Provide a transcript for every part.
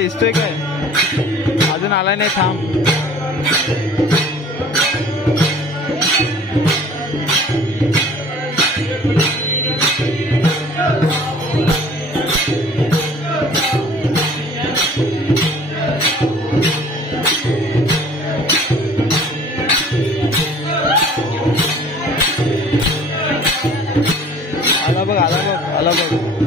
दिसतोय काय अजून आला नाही थांब आला बघ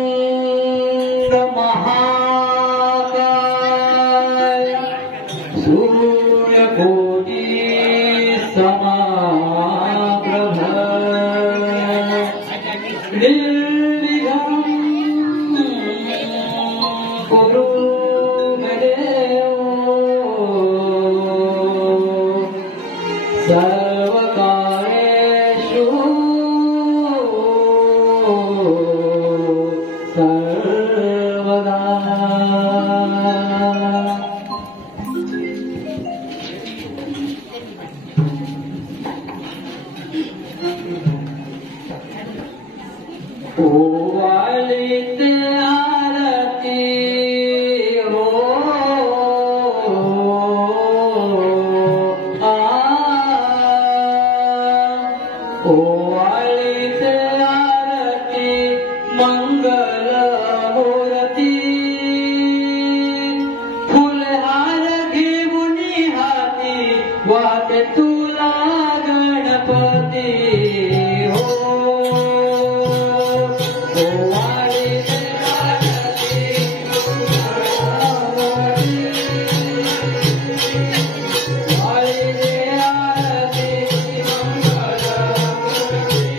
वक्रतुंड महाकाय सूर्यकोटि समाप्रभ निर्विघ्नं कुरु मे देव सर्वकार्येषु ओवाळीत आरती हो ओवाळीत आरती मंगल मूर्ती फुलहार घेऊन हाती वाटे तुला गणपती हो ओवाळीत आरती ओवाळीत आरती मंगल मूर्ती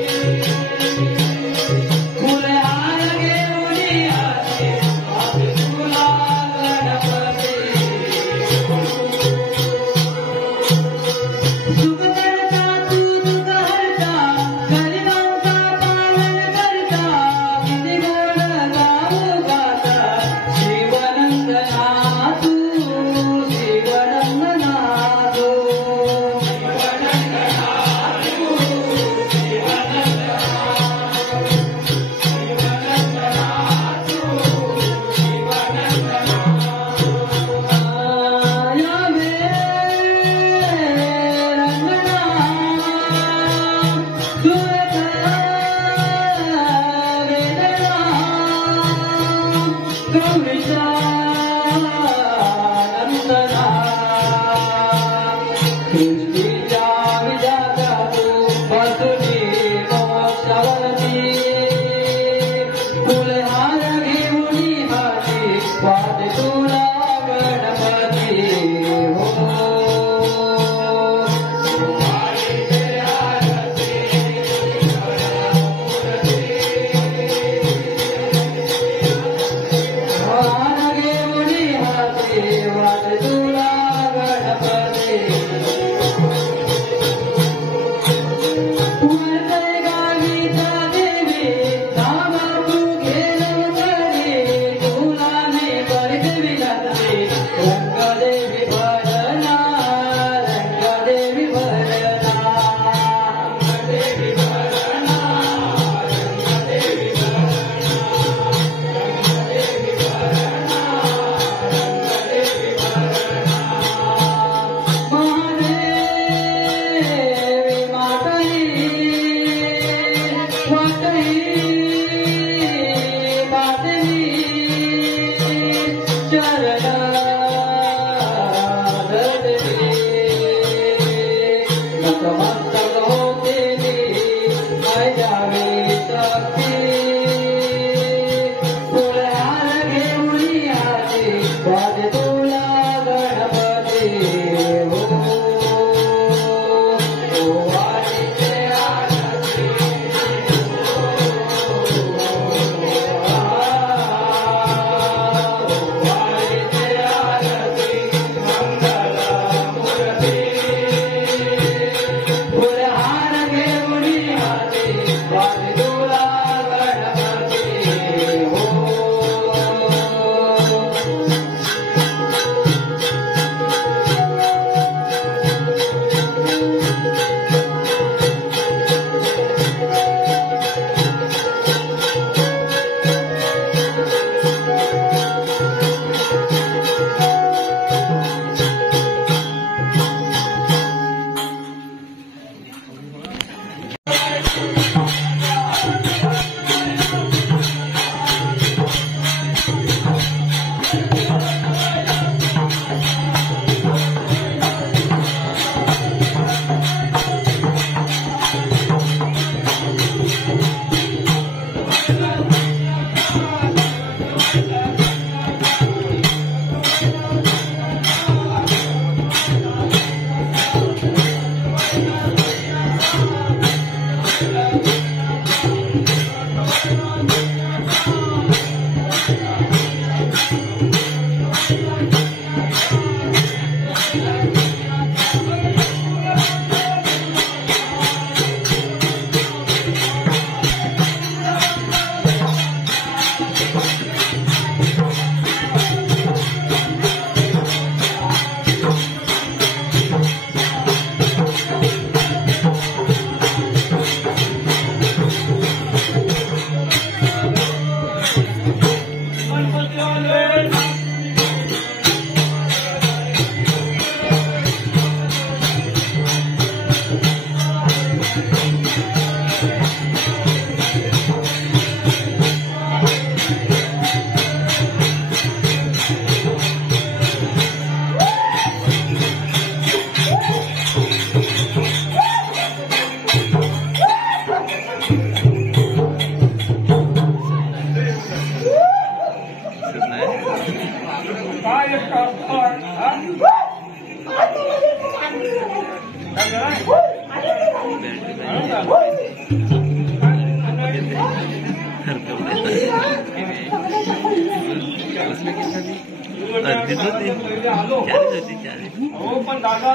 अर्धीच होती 40 होती 40 हो पण दादा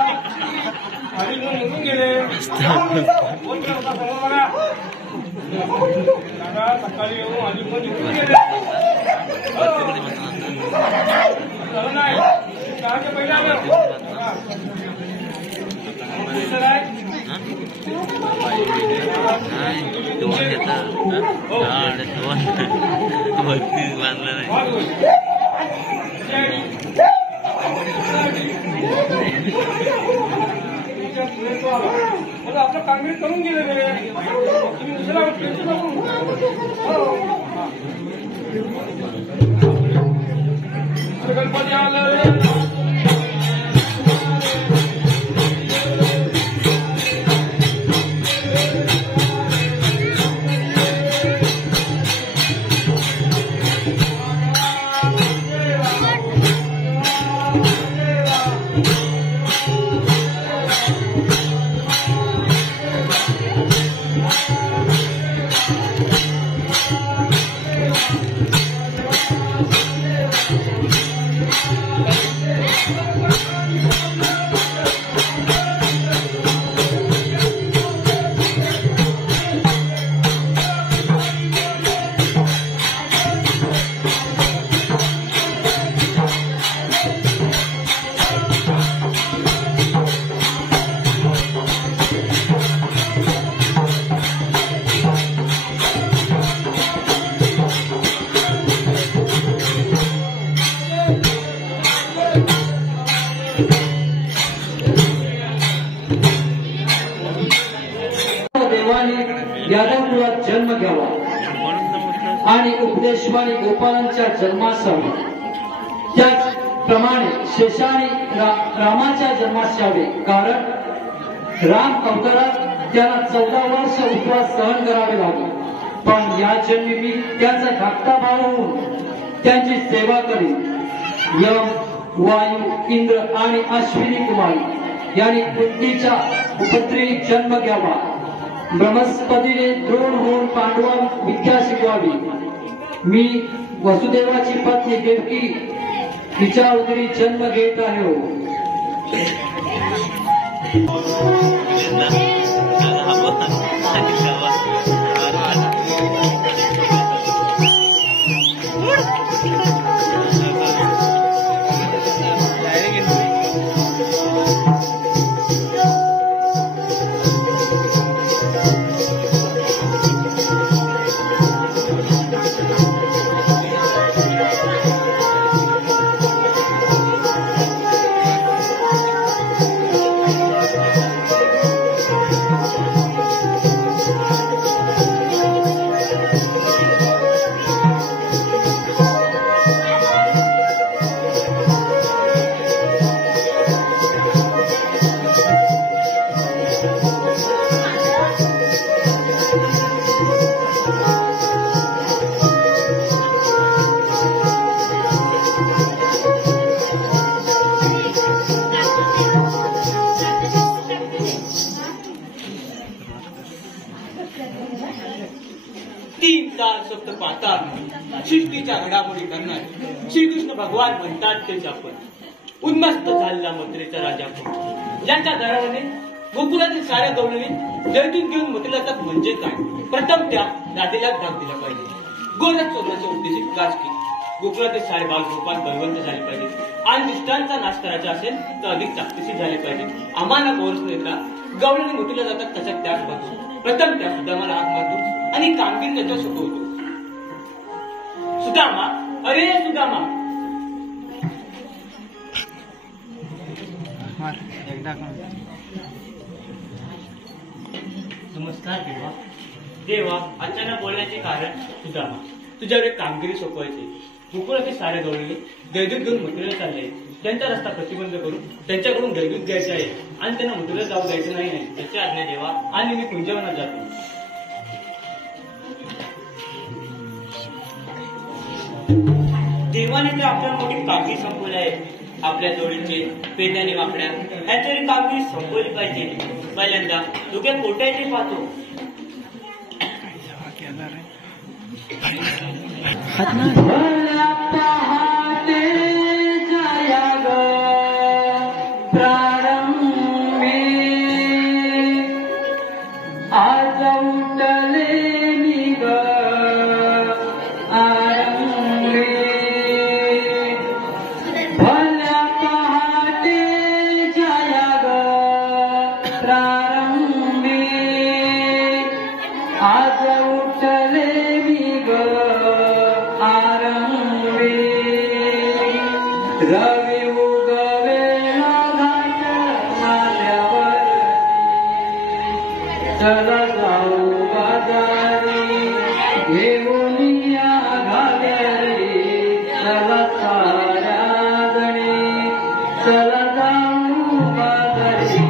आधी निघून गेले दादा सकाळी येऊन आधी निघून गेले नाही चहाच्या पहिले आले दोन घेता वरती बांधलं नाही आपलं काँग्रेस करून गेले तुम्ही दुसरा गणपती आलं यादव कुळात जन्म घ्यावा आणि उपदेशवाणी गोपालांच्या जन्मासावे त्याचप्रमाणे शेषाने रामाच्या जन्मास यावे कारण राम अवतारात त्याला 14 वर्ष उपवास सहन करावे लागले पण या जन्मी मी त्याचा धाकटा भाऊ होऊन त्यांची सेवा करीन यम वायू इंद्र आणि अश्विनी कुमारी यांनी कुंतीच्या पुत्री जन्म घ्यावा ब्रह्मस्पतीने द्रोण होऊन पांडवा विद्या शिकवावी मी वसुदेवाची पत्नी देवकी तिच्या उदरी जन्म घेत आहे हो सृष्टीच्या घडामोडी करणार श्रीकृष्ण भगवान म्हणतात तेच आपण उन्मस्त झालेला मथुरेचा राजा ज्यांच्या दराने गोकुलातील साऱ्या गवळणी जैतून घेऊन मथुरेला जातात म्हणजे काय प्रथम त्या राधेला धाक दिला पाहिजे गोरख चोरण्याचा उद्देशित काज की गोकुलातील सारे बालगोपाल बलवंत झाले पाहिजे आणि दुष्टांचा नाश करायचा असेल तर अधिक ताकदीशीर झाले पाहिजे आम्हाला गौरव नेता गवळणी मथुरेला जातात तसा त्याग बघतो प्रथम त्या सुदामाला हात मारतो आणि कामगिरी त्याच्या शिकवतो सुदामा अरे सुदामा नमस्कार देवा देवा अचानक बोलण्याचे कारण सुदामा तुझ्यावर एक कामगिरी सोपवायची गोकुळातील साऱ्या गवळणी दैदूत घेऊन मथुरेला चालले त्यांचा रस्ता प्रतिबंध करून त्यांच्याकडून दैदूत घ्यायचे आहे आणि त्यांना मथुरेला जाऊ द्यायचं नाही त्याची आज्ञा देवा आणि मी कुंजवनात जातो देवाने तर आपल्या मोठी कामगिरी संपवली आहे आपल्या जोडीचे पेंड्याने वाकड्या ह्याच्यावरी कामगिरी संपवली पाहिजे पहिल्यांदा तुझ्या कोट्याचे पाहतो पहाटे उठले मी ग आरंभी भल्या पहाटेच्या या ग प्रारंभी आज उठले मी ग आरंभी रवी उगवेला घाट माथ्यावरती चला जाऊ बाजारी घेऊन या घागरी चला साऱ्या जणी चला जाऊ बाजारी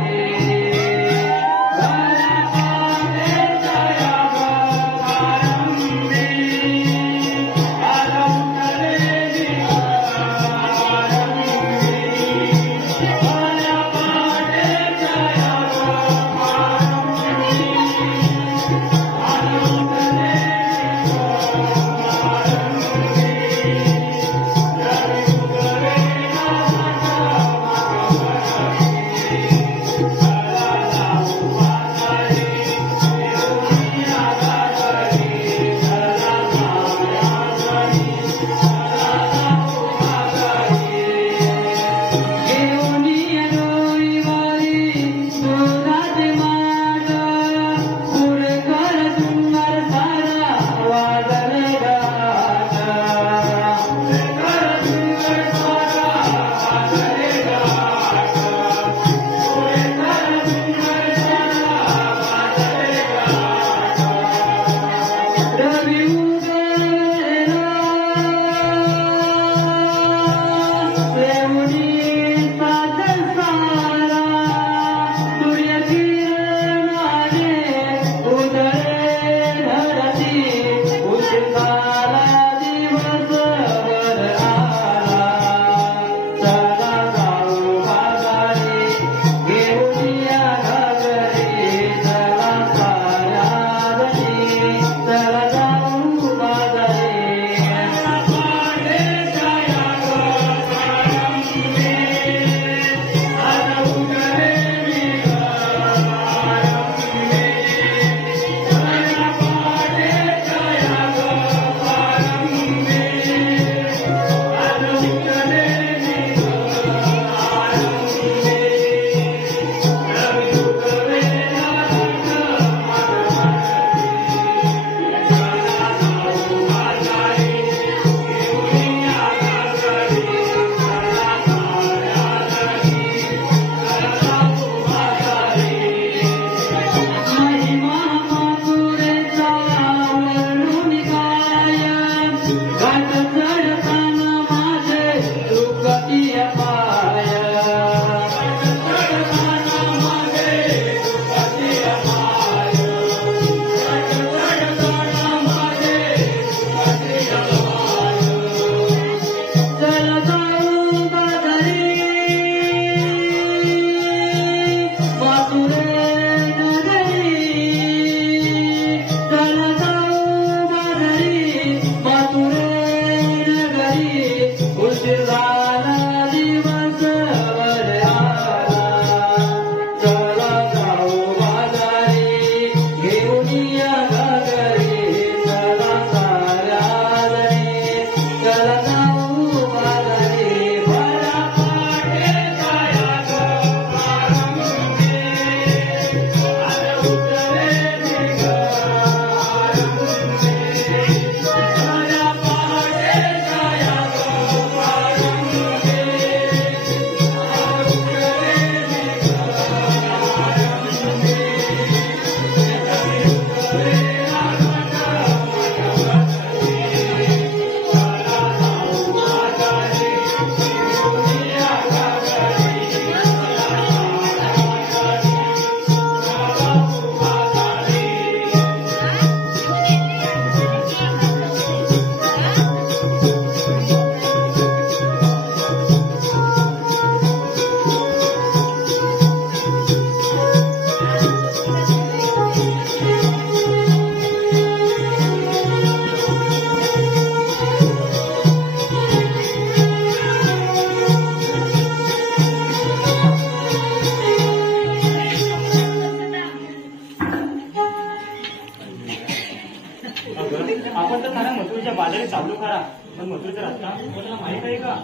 आपण तर साऱ्या मथुरेच्या बाजारात चाललो खरा, पण मथुरेचा रस्ता कोणाला माहित आहे का?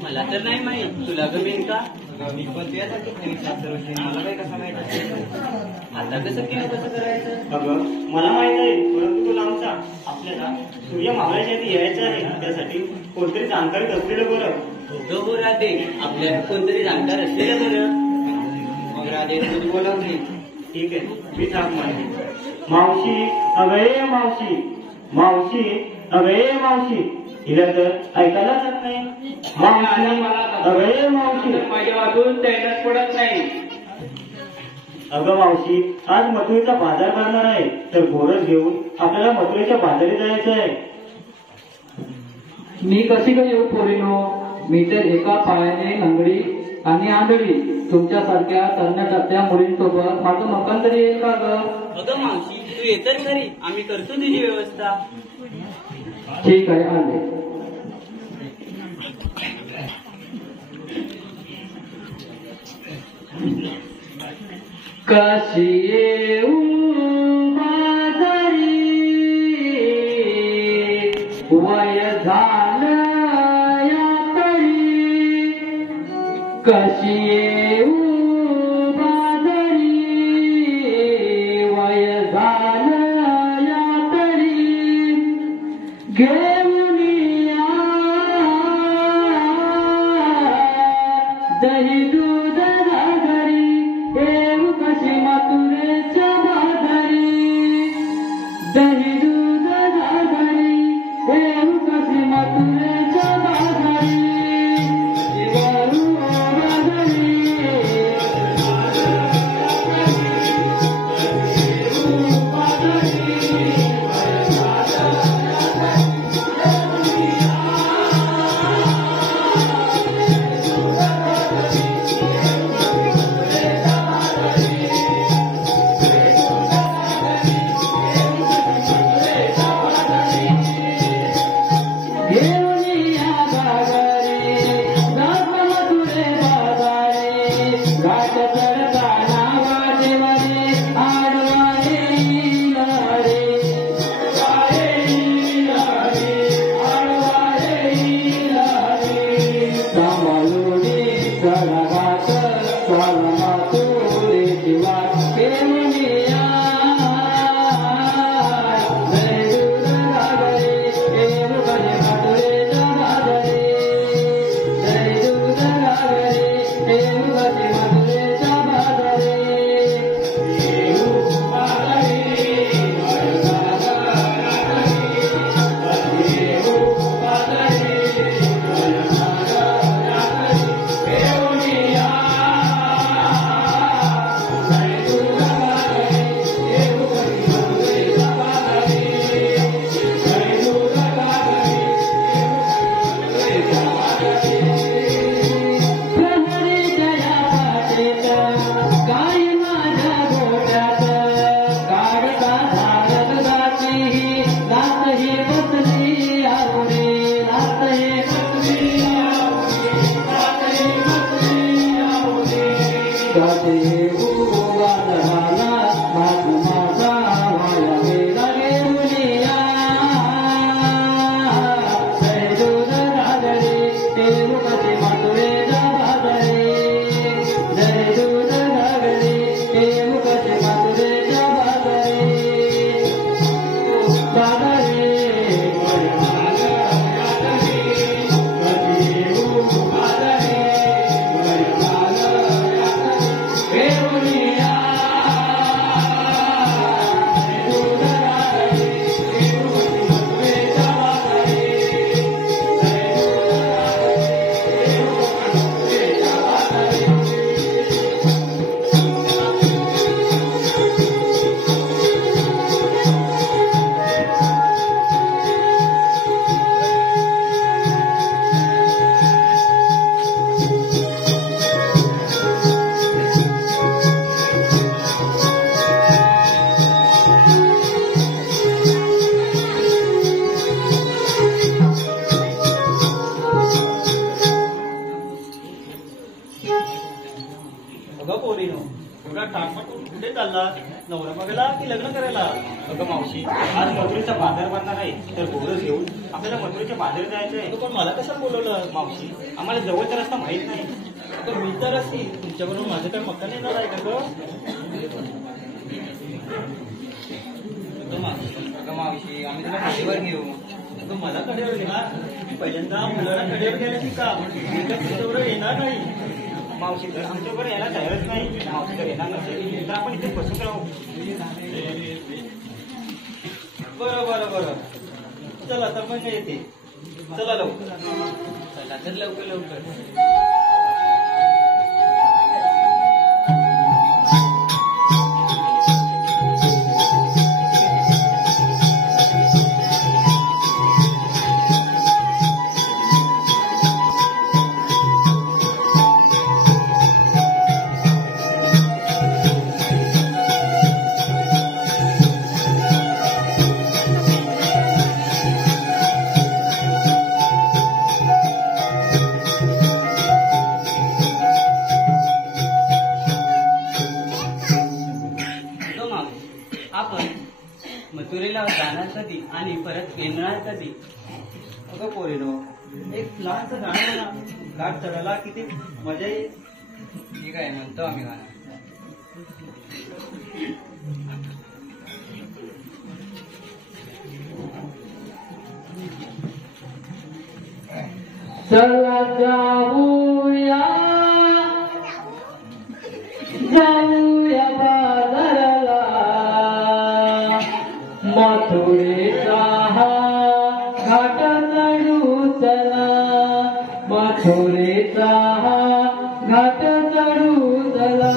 मला तर नाही माहित, तुला गमेन का? मी पण त्यासाठी मला काही कसं माहित असेल. आता कसं केलं कसं करायचं? अगं मला माहित आहे, परंतु तुला आमचा आपल्याला सूर्य मावळायच्या आधी यायचं आहे, त्यासाठी कोणतरी जाणकारी असलेलं बरं. हो राधे, आपल्याला कोणतरी जाणकार असलेलं बरं. मग राधे तू बोलावली. ठीक आहे, मी थांब माहिती. मावशी अगये मावशी, मावशी अगये मावशी, हिला तर ऐकायला जात नाही. मावशी अगये मावशी, माझ्या वाटून तैनात पडत नाही. अगं मावशी, आज मथुरेचा बाजार भरणार आहे, तर गोरज घेऊन आपल्याला मथुरेच्या बाजारी जायचं आहे. मी कशी काय येऊ पोरीनो? मी तर एका पायाने लंगडी आणि आंधळी. तुमच्यासारख्या तरण्या टप्प्या मुलींसोबत माझं मकान तरी येईल का ग? अगं मावशी, तू येतर खरी, आम्ही करतो तुझी व्यवस्था. ठीक आहे, आले. कशी येऊ माझरी, वय झालं या तरी. कशी येऊ माझरी, वय झालं या तरी. घेऊन या दही दूध घरी, येऊ कशी मथुरेच्या बाजारी. दही दूध घरी, येऊ कशी मथुरेच्या बाजारी. येऊ बाजारी. येऊ बाजारी. लग्न करायला. अगं मावशी, आज मथुरेचा बाजार भरणार आहे, तर बोरं घेऊन आपल्याला मथुरेच्या बाजारात जायचंय. अगं, पण मला कसं बोलवलं? मावशी, आम्हाला जवळचा रस्ता माहित नाही. अगं, मी तर असेल तुमच्याबरोबर माझं काय मक्का येणार आहे का गं? अगं मावशी, आम्ही तुला कडेवर घेऊ. अगं, मला कडेवर घेणार? पहिल्यांदा मुलाला कडेवर घ्यायला शिका. मी काय तुमच्याबरोबर येणार नाही. मावशी, तर आमच्याबरोबर यायला तयारच नाही. मावशी जर येणार नसेल तर आपण इथे बसून राहू. बरं. चला तर मग येते. चला लवकर. चला तर लवकर. आपण मथुरेला जाणार कधी आणि परत येणार कधी? अगं पोरीनो, एक लहानचं गाणं म्हणा. घाट चढायला किती मजा येईल. ठीक आहे, म्हणतो आम्ही गाणं. चला जाऊया बाजाराला, मथुरेचा हा घाट चढू चला, मथुरेचा हा घाट चढू चला.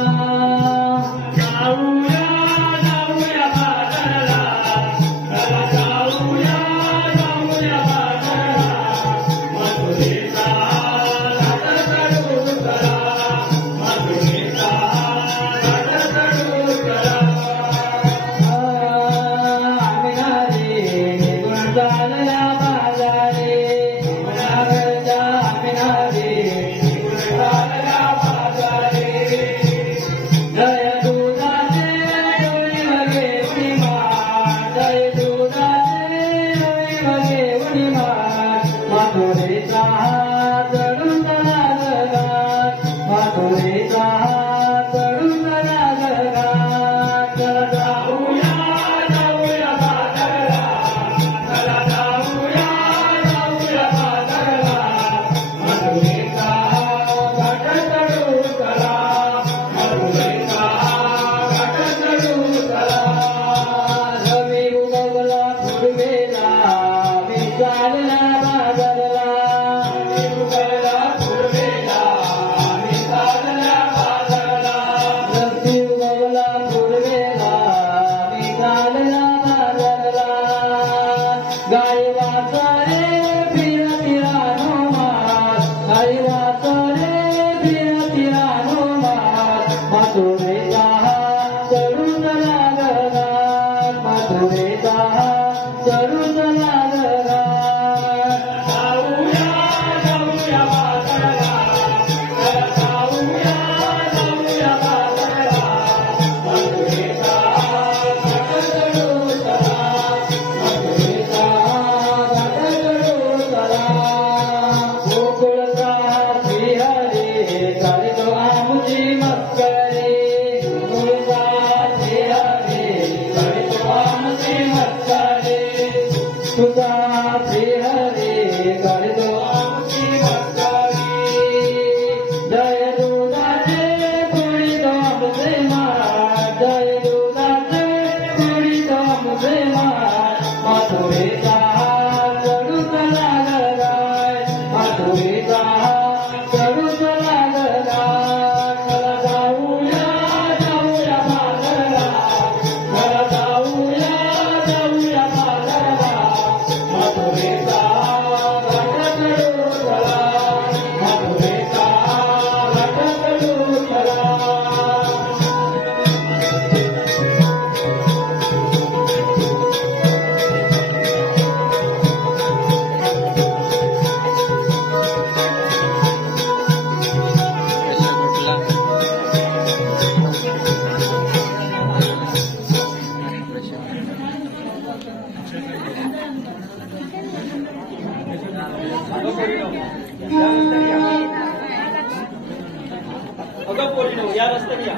अगं पोरीनो या रस्त्याने या.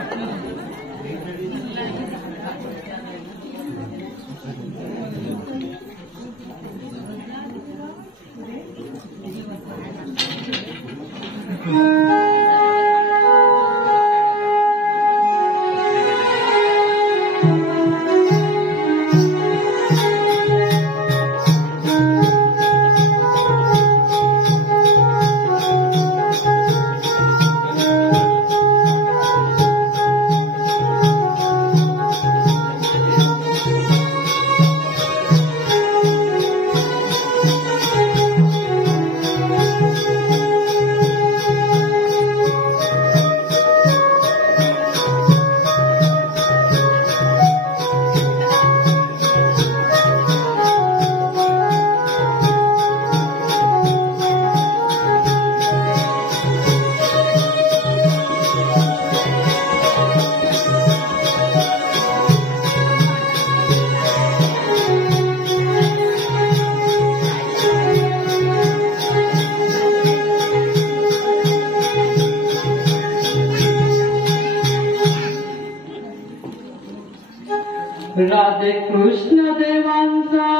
राधे कृष्ण देवांचा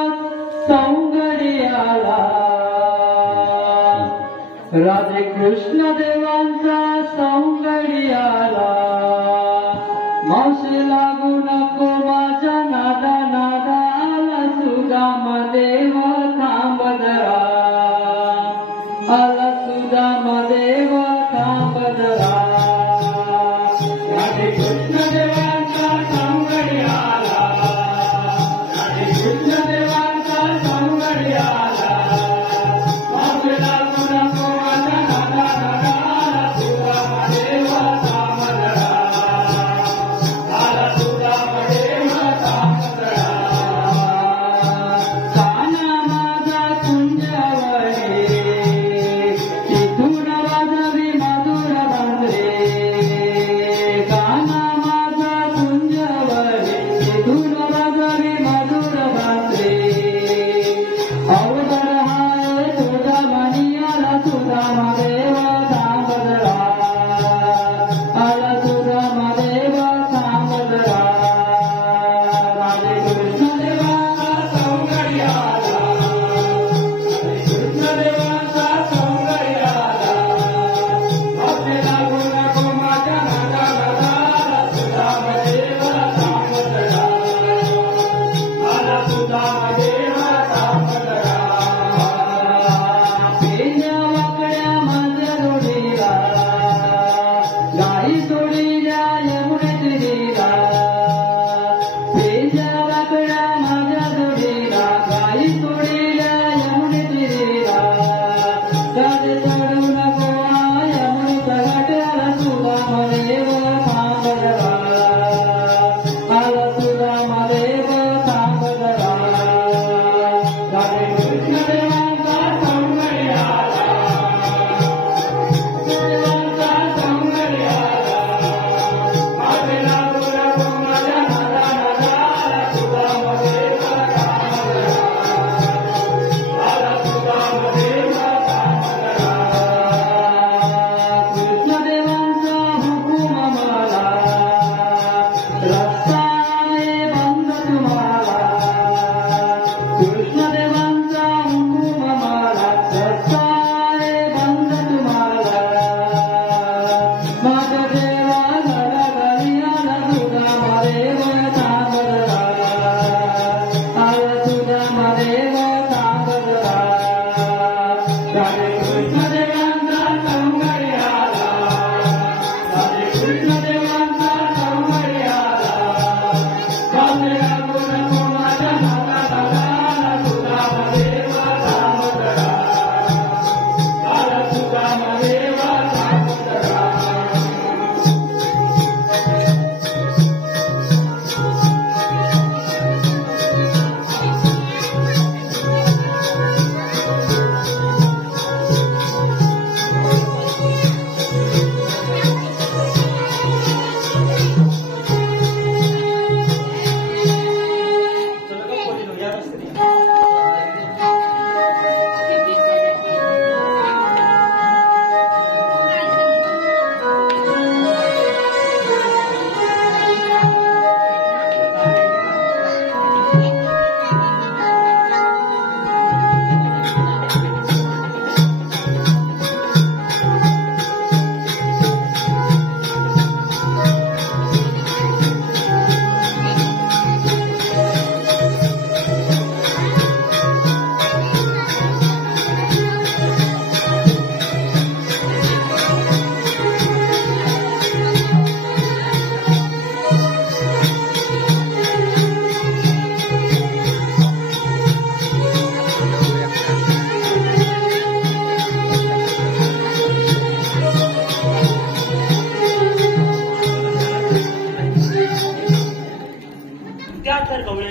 सौंदर्य आला, राधे कृष्ण देवांचा सौंदर्य आला. मावशी लागू नको माझ्या नादा नादा, आला सुदाम देव थांब जरा, आला सुदाम देव थांब जरा. राधे कृष्ण देवांचा सौंदर्य आला, राधे कृष्ण देवांचा सौंदर्य आला. मावशी लागू नको माझ्या नादा नादा, आला सुदाम देव थांब जरा, आला सुदाम देव थांब जरा. काना माझा कुंजवळे, तिथून वाजवी मधुर बांधरे. काना माझा कुंजवळे, तिथून वाजवी मधुर बांधरे. अवघड हाय तुझा मनी, आला सुदाम देव थांब जरा, आला सुदाम देव थांब जरा. राधे कृष्ण देवांचा सौंदर्य आला, राधे कृष्ण देवांचा सौंदर्य आला. मावशी लागू नको माझ्या नादा नादा, आला सुदाम देव थांब जरा, आला सुदाम देव थांब जरा. पेन्या वाकड्या माझ्या जोडीला, गाई सोडील्या यमुने तिरीला. पेन्या वाकड्या माझ्या जोडीला, गाई सोडील्या यमुने तिरीला. गाडी सोडू नको यमुनेचा घाट, आला सुदाम देव थांब जरा, आला सुदाम देव थांब जरा. राधे कृष्ण देवांचा सौंदर्य आला, देवांचा सौंदर्य आला. मावशी लागू नको माझ्या नादा नादा, आला सुदाम देव थांब जरा, आला सुदाम देव थांब जरा. कृष्ण देवांचा हुकूम मला, रस्ता आहे बंद तुम्हाला. कृष्ण देवांचा हुकूम मला, रस्ता आहे बंद तुम्हाला. माझ्या देवा घरा घरी, आला सुदाम देव थांब जरा, आला सुदाम देव थांब जरा. राधे कृष्ण देवांचा सौंदर्य आला, राधे कृष्ण देवांचा सौंदर्य आला. मावशी लागू नको माझ्या नादा नादा, आला सुदाम देव थांब जरा, आला सुदाम देव थांब जरा.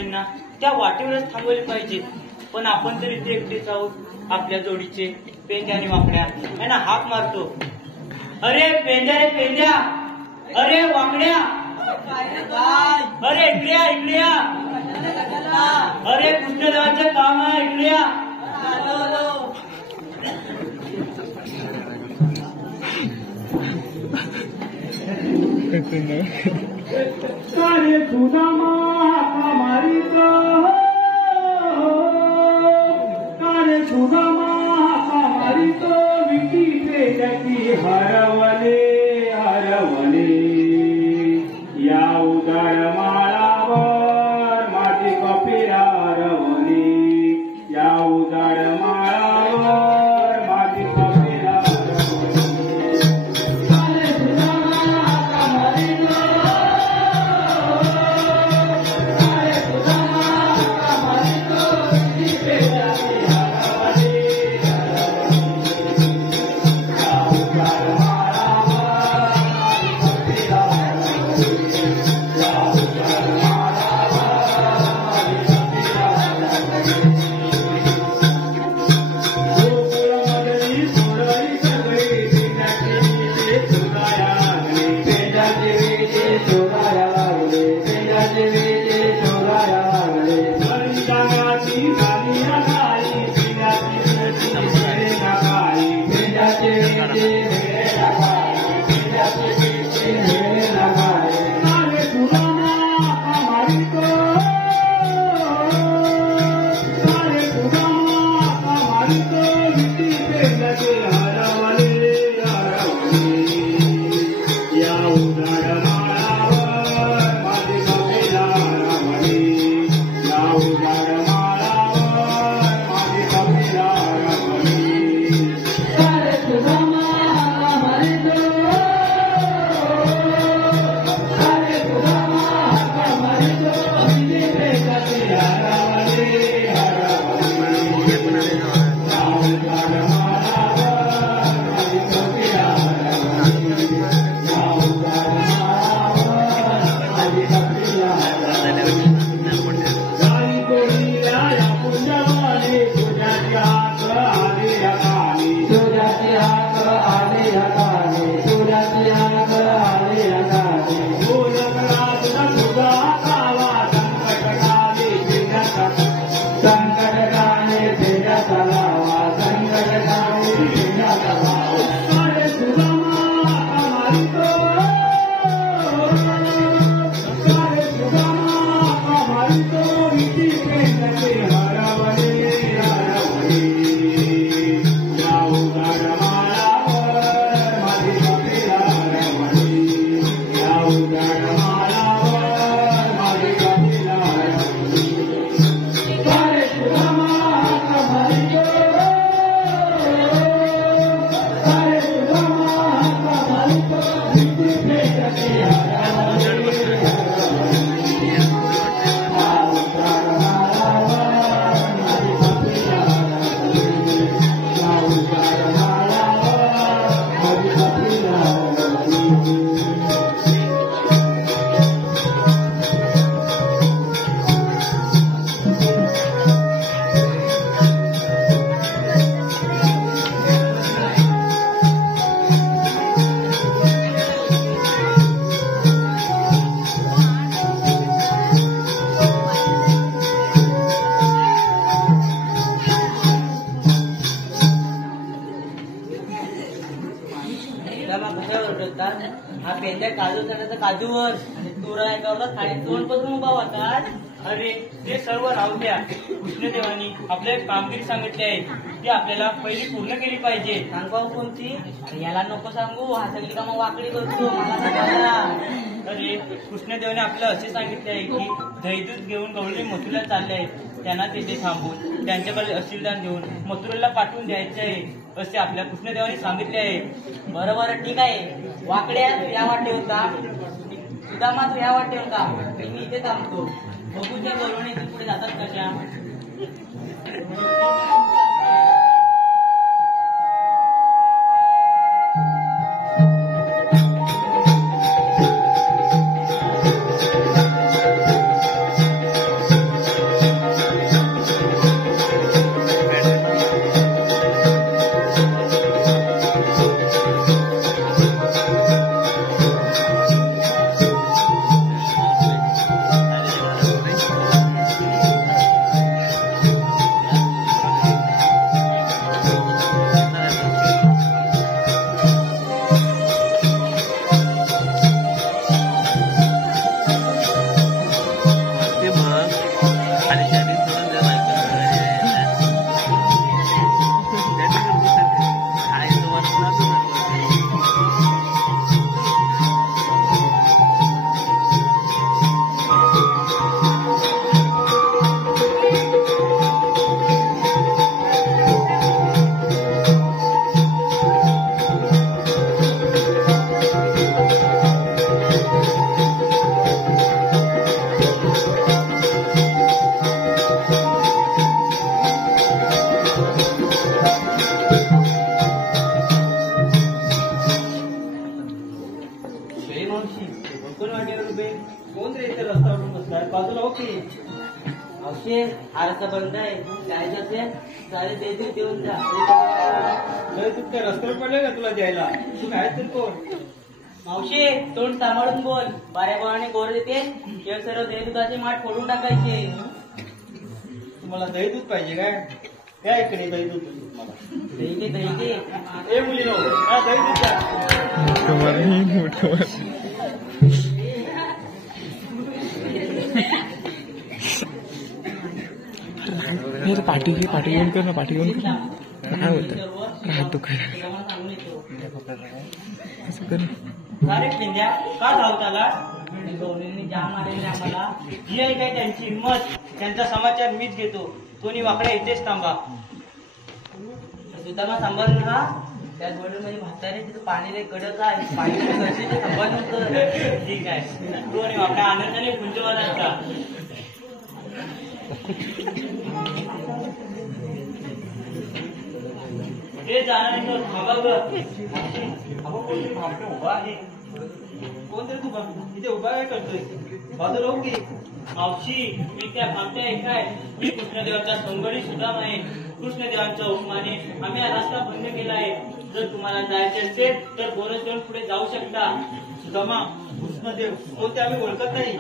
जोडींना त्या वाटेवरच थांबवले पाहिजे. पण आपण तरी ते एकटेच आहोत. आपल्या जोडीचे पेंड्या आणि वाकड्या यांना हाक मारतो. अरे पेंड्या रे पेंड्या, अरे वाकड्या, अरे इकडे या, इकडे या, अरे कृष्णदेवाचं काम आहे, इकडे या. कारे सुदामा हाका मारित, कारे सुदामा हाका मारित, विकी पेंड्याची हरवले हरवले. या उदार माळावर माझे कपिला हरवले. या उदार माळावर माझे कपिला हरवले. कारे सुदामा हाका मारित, कारे सुदामा हाका मारित, विकी पेंड्याची हरवले हरवले. या उदार माळावर माझे कपिला हरवले. या उदार माळावर माझे कपिला हरवले. गोकुळमधली सोडई सगळी पेंड्याची विटे शोधाया लागली. पेंड्याची विटे शोधाया लागले. पेंड्याची विटे शोधाया लागले. हरिदानाची झाली अघाई, पेंड्याची विटे मिळेना काही. पेंड्याची विटे मिळेना काही. पेंड्याची विटे मिळेना काही. कारे सुदामा हाका मारितो, कारे सुदामा हाका मारितो, विटी पेंड्याचे हरवले हरवले. या उदार माळावर माझे कपिला हरवले. या उदार माळावर माझे कपिला हरवले. कारे सुदामा हाका मारितो, कारे सुदामा हाका मारितो, विटी पेंड्याचे हरवले हरवले. या उदार माळावर माझे कपिला हरवले. या उदार माळावर माझे कपिला हरवले. गाई गोरीला या पुंजवाने, तुझ्याची हाक आली हकाली. तुझ्याची हाक आली हकाली. तुझ्याची हाक आली हकाली. बोलकरातला तुझा कावा, संकटकाली पेंड्याचा, संकटकाली पेंड्याचा लावा, संकटकाली पेंड्याचा लावा. कारे सुदामा हाका मारितो, कारे सुदामा हाका मारितो, विटी पेंड्याचे हरवले हरवले. या उदार माळावर माझे कपिला हरवले. या उदार माळावर माझे कपिला हरवले. कारे सुदामा हाका मारितो, कारे सुदामा हाका मारितो, विटी पेंड्याचे हरवले हरवले. या उदार माळावर माझे कपिला हरवले. या उदार माळावर माझे कपिला हरवले. त्याला कशावर ओरडतात? हा पेंड्या काजू चढायचा काजूवर आणि तू रायगावला खाली तोंड पसरून उभा होतात. अरे ते सर्व राहू द्या. कृष्णदेवानी आपल्याला एक कामगिरी सांगितली आहे, ती आपल्याला पहिली पूर्ण केली पाहिजे. सांग भाऊ कोणती? याला नको सांगू, हा सगळी कामं वाकडी करतो. मला सांगायला. अरे कृष्णदेवाने आपल्याला असे सांगितले आहे की दहीदूध घेऊन गवळी मथुरेला चालले आहेत. त्यांना तेथे थांबून त्यांच्याकडे अशीलदान घेऊन मथुरेला पाठवून द्यायचे आहे असे आपल्या कृष्णदेवाने सांगितले आहे. बरोबर, ठीक आहे. वाकड्या तू या वाटेवर का? सुदामा तू या वाटेवर का? मी इथे थांबतो. बघूच्या गरुणी पुढे जातात कशा. कोण रे इथे रस्त्यावरून बसलाय बाजूला हो की मावशी आरसा बंद आहे काय जाते सारे देवी देऊन जा तू काय रस्त्यावर पडले ना तुला द्यायला तू काय तर कोण मावशी तोंड सांभाळून बोल बाऱ्या भावाने गोर देते हे सर्व देवदूताचे माठ फोडून टाकायचे तुम्हाला दही दूध पाहिजे काय काय इकडे दही दूध मला दही दही ए मुली नो दही दूध द्या पाठी घेऊन कर ना पाठी घेऊन कर काय होतं राहतो काय असं कर अरे पिंड्या का धावताला गौरीने जाम आलेले आम्हाला जी आहे काय त्यांची हिंमत त्यांचा समाचार मीच घेतो कोणी वाकडा इथेच थांबा सुदामा सांभाळून हा त्या गोडीमध्ये म्हातारे तिथं पाणी रे कडक आहे पाणी सांभाळून होतं ठीक आहे कोणी वाकडा आनंदाने गुंजवाला असता हे जाणार थांबा उभा आहे कोणतरी तू इथे उभा काय करतोय बाजूला हो की मावशी मी त्या भामट्या एक आहे मी कृष्णदेवाचा संगडी सुदाम आहे कृष्णदेवांच्या हुकमाने आम्ही हा रस्ता बंद केला आहे जर तुम्हाला जायचे असेल तर बोरस घेऊन पुढे जाऊ शकता सुदामा कृष्णदेव कोणते आम्ही ओळखत नाही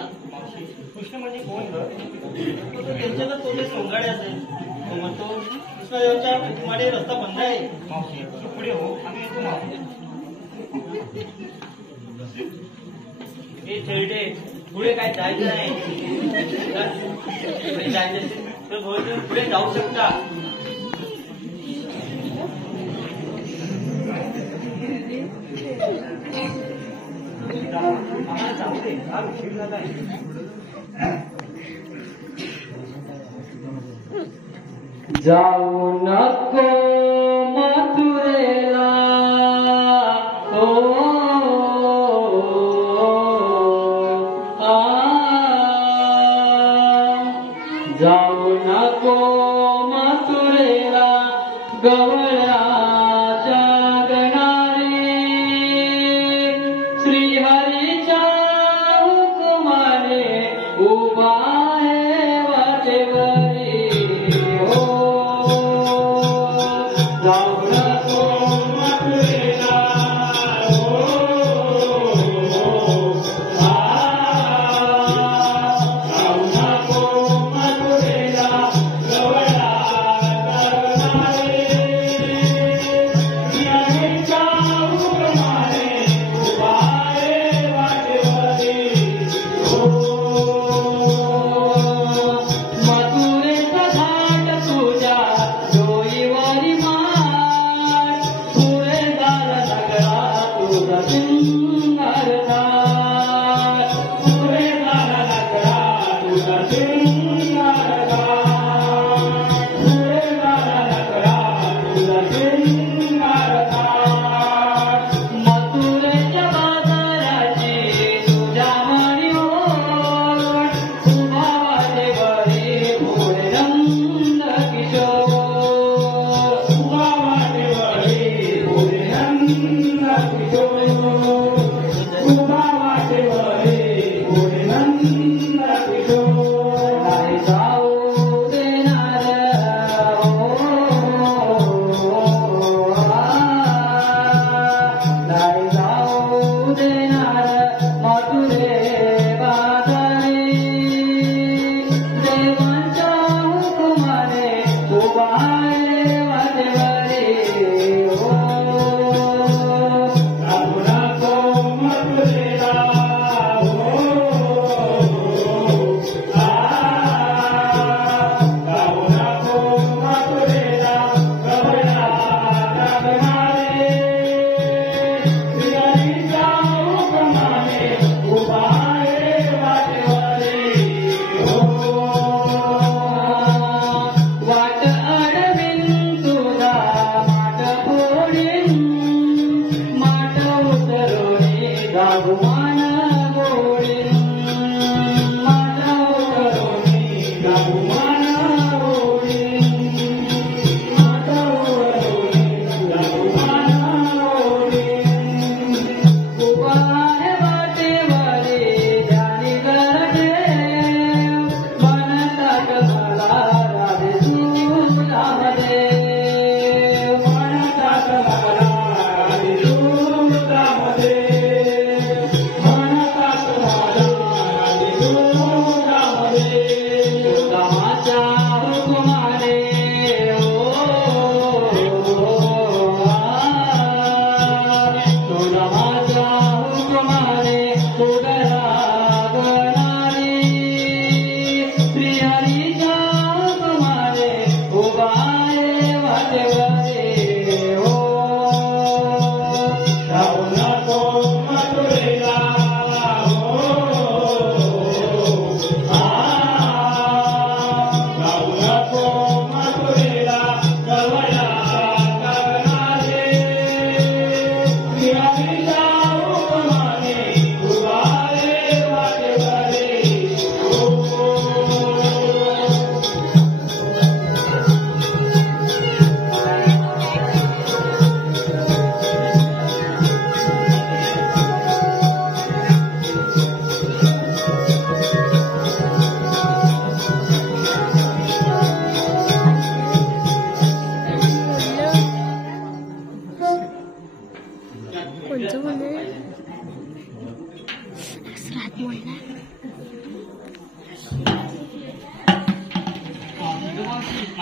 कृष्ण म्हणजे कोण त्यांच्याकडे तो सोंगाडे असेल तो म्हणतो कृष्णदेवाच्या हुकमाने रस्ता बंद आहे मावशी तू पुढे हो आम्ही येतो मावशी हे छेडे पुढे काय जायचं नाही पुढे जायचं असेल तर तुम्ही पुढे जाऊ शकता आम्हाला जाऊ दे हा उशीर झाला जाऊ नको मथुरेला ओ जाऊ नको मथुरेला गवळ्याच्या गणारे श्रीहरीच्या हुकुमाने उभा आहे वाटेवरी हो जाऊ नको मथुरेला जाऊ नको मथुरेला गवळ्याच्या गणारे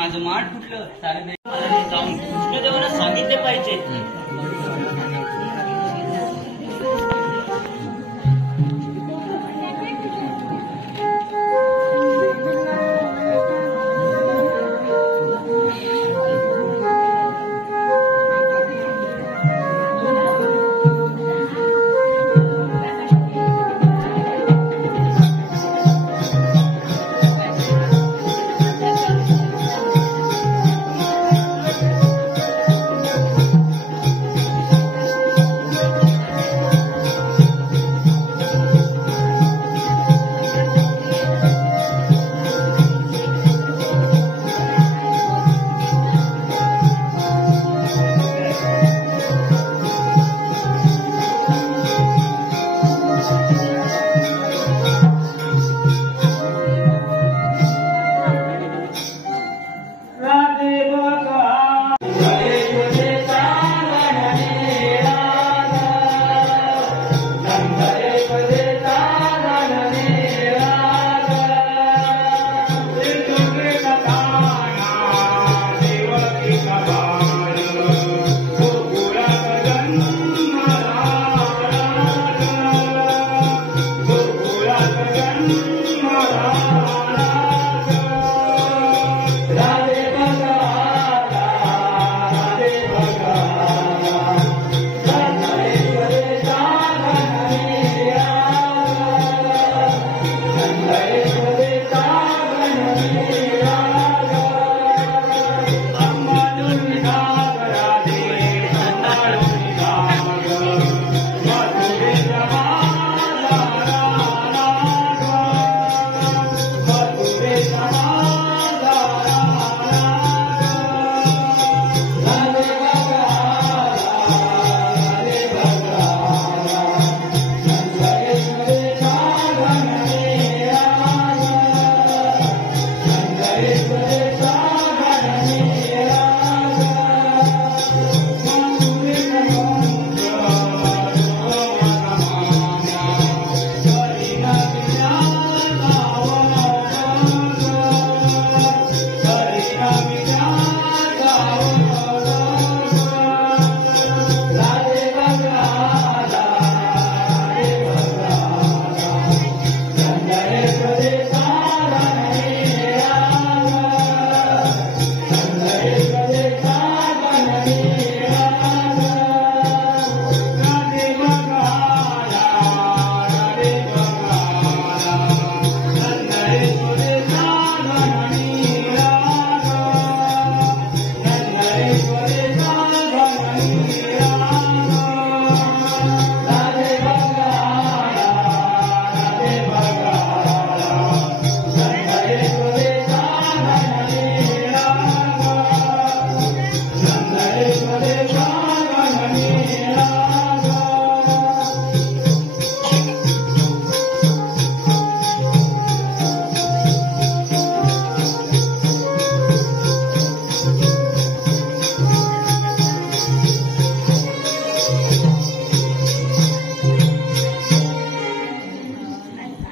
माझं माठ फुटलं सारे जाऊन कृष्णदेवाला सांगितले पाहिजे.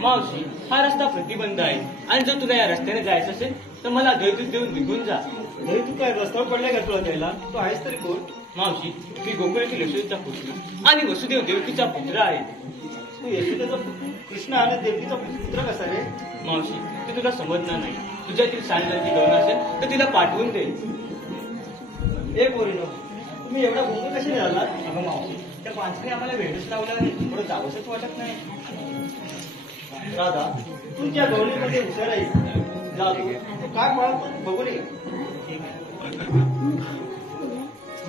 मावशी, हा रस्ता प्रतिबंध आहे आणि जर तुला या रस्त्याने जायचं असेल तर मला दैतूत देऊन निघून जा. तू काय रस्त्यावर पडलाय का तुला द्यायला? तू आहेस तरी कोण? मावशी, मी गोकुळातील यशोदेचा पुत्र आणि वसुदेव देवकीचा पुत्र आहे. तू यशोदेचा पुत्र कृष्ण आणि देवकीचा पुत्र कसा रे? मावशी, ते तुला समजणार नाही. तुझ्यातील सांडगती गौण असेल तर तिला पाठवून दे. ए पोरीनो, तुम्ही एवढा गोंधळ कशी झाला? अगं मावशी, त्या पांचने आम्हाला भेटच लावला नाही, थोडं जावंसच वाटत नाही. राधा, तू त्या गवळीमध्ये हुशार आहेस. जा तू काय पळतो बघू नये.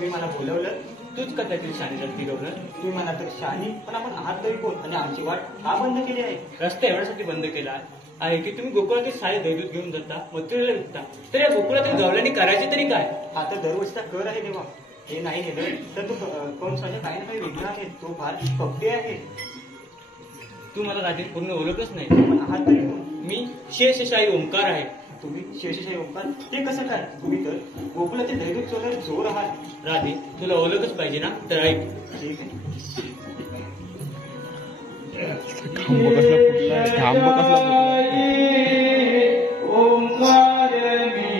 मी मला बोलवलं, तूच का त्यातील शाणी गौरण? तुम्ही म्हणा तर शाही, पण आपण आहात तरी कोण आणि आमची वाट का बंद केली आहे? रस्ता एवढ्यासाठी बंद केला आहे की तुम्ही गोकुळातील सारे दैदूत घेऊन जाता, मथुरेला विकता. तर या गोकुळातील गवळ्यांनी करायचे तरी काय? आता दरवर्षीचा कर आहे देवा. हे नाही नेलं तर तू कंसाच्या काही ना काही वेगळं आहे. तो फार कपटे आहे. तू मला रात्री पूर्ण ओळखच नाही. पण आहात तरी कोण? मी शेषशाही ओंकार आहे. तुम्ही शेषशाही ओंकार? ते कसं काय? तुम्ही तर गोकुळातील दैदूत चोरणारे चोर आहात. राधे, तुला ओळखच पाहिजे ना, तर ऐक. ठीक आहे. खांब कसला फुटलाय, खांब कसला फुटलाय. ओंकार मी